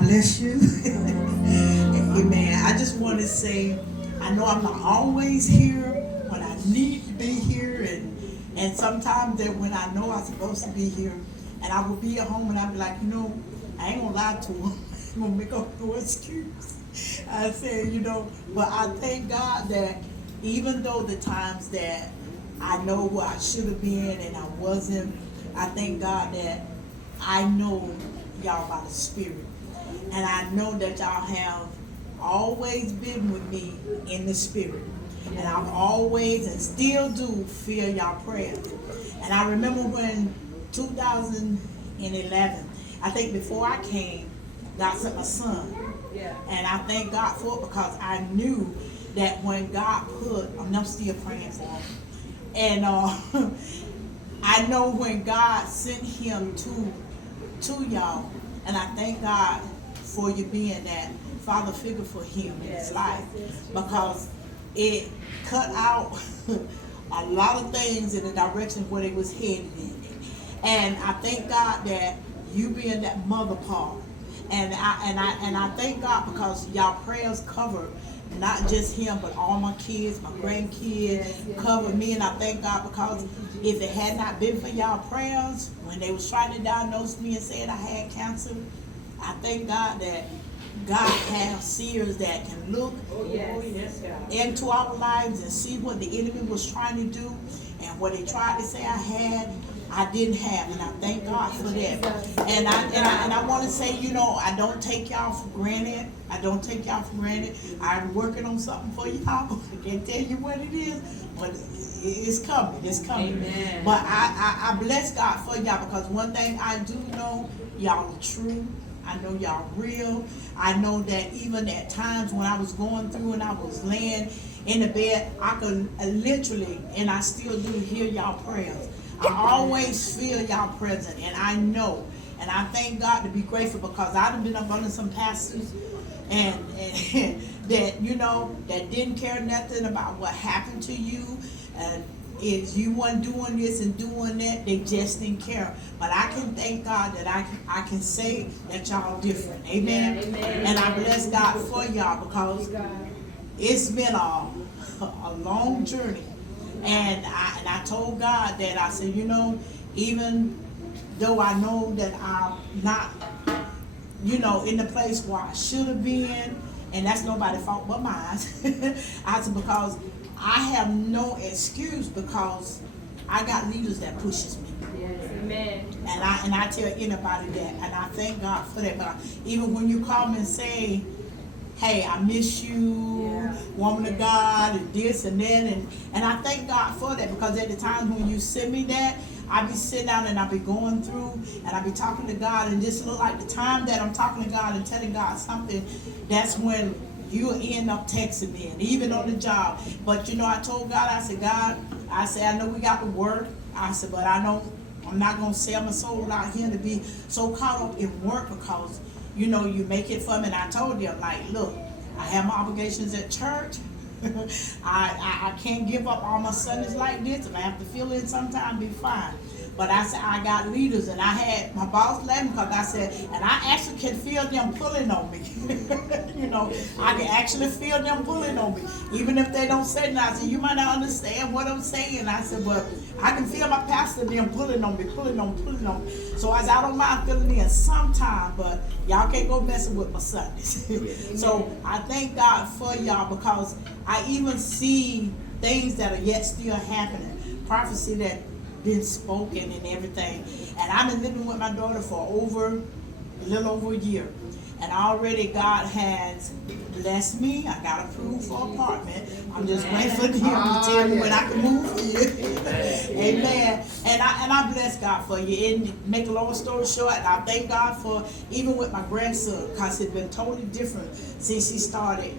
bless you. Amen. I just want to say, I know I'm not always here when I need to be here, and sometimes that when I know I'm supposed to be here, and I will be at home and I'll be like, I ain't gonna lie to him. I'm gonna make up no excuse. I said, but I thank God that even though the times that I know where I should have been and I wasn't, I thank God that I know y'all by the Spirit. And I know that y'all have always been with me in the Spirit. And I've always and still do feel y'all prayers. And I remember when 2011, I think before I came, God sent my son. Yeah. And I thank God for it because I knew that when God I'm still praying for him. And I know when God sent him to y'all, and I thank God for you being that father figure for him in his life, because it cut out a lot of things in the direction where they was headed in. And I thank God that you being that mother part. And I thank God because y'all prayers covered not just him, but all my kids, my grandkids, covered me. And I thank God because if it had not been for y'all prayers, when they was trying to diagnose me and said I had cancer, I thank God that God has seers that can look into our lives and see what the enemy was trying to do, and what they tried to say I had, I didn't have, and I thank God for that. And I want to say, I don't take y'all for granted. I don't take y'all for granted. I'm working on something for y'all. I can't tell you what it is, but it's coming. It's coming. Amen. But I bless God for y'all, because one thing I do know, y'all are true. I know y'all real. I know that even at times when I was going through and I was laying in the bed, I could literally, and I still do, hear y'all prayers. I always feel y'all present, and I know, and I thank God to be grateful, because I've been up under some pastors and that that didn't care nothing about what happened to you, and if you weren't doing this and doing that, they just didn't care. But I can thank God that I can say that y'all different. Amen. Amen. And I bless God for y'all, because it's been a long journey. And I told God that I said, even though I know that I'm not, in the place where I should have been, and that's nobody's fault but mine. I said, because I have no excuse, because I got leaders that pushes me. Yes, amen. And I tell anybody that, and I thank God for that. But even when you call me and say, hey, I miss you, woman of God, and this and that, and I thank God for that, because at the time when you send me that, I be sitting down and I be going through and I be talking to God, and just look like the time that I'm talking to God and telling God something, that's when you end up texting me, and even on the job. But I told God, I said, God, I know we got to work. I said, but I'm not going to sell my soul out here to be so caught up in work, because you make it for me. And I told them, like, look, I have my obligations at church. I can't give up all my Sundays like this. If I have to fill in sometime, be fine. But I said, I got leaders, and I had my boss laughing, because I said, and I actually can feel them pulling on me. I can actually feel them pulling on me. Even if they don't say nothing, I said, you might not understand what I'm saying. I said, but I can feel my pastor them pulling on me. So I said, I don't mind filling in sometime, but y'all can't go messing with my Sundays. So I thank God for y'all, because I even see things that are yet still happening. Prophecy that been spoken and everything. And I've been living with my daughter for a little over a year. And already God has blessed me. I got approved for an apartment. I'm just waiting for him to tell me when I can move here. Amen. And I bless God for you. And make a long story short, and I thank God for, even with my grandson, because it's been totally different since he started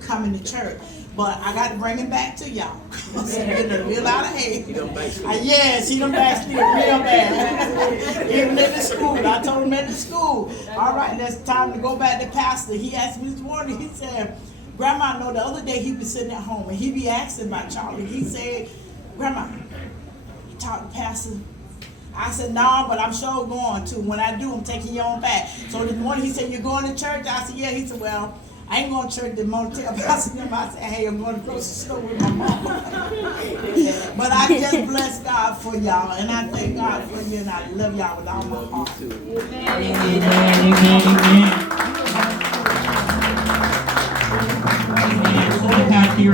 coming to church. But I got to bring him back to y'all. He's been real out of hand. Yes, he done backslid real bad. Even in the school. I told him at the school, all right, it's time to go back to pastor. He asked me this morning, he said, Grandma, I know the other day he be sitting at home and he be asking about Charlie. He said, Grandma, you talk to pastor I said, no, but I'm sure going to. When I do, I'm taking you on back. So this morning he said, you're going to church? I said, yeah. He said, well, I ain't going to church the motel. I said, hey, I'm going to the grocery store with my mama. But I just bless God for y'all, and I thank God for you, and I love y'all with all my heart. Amen. So happy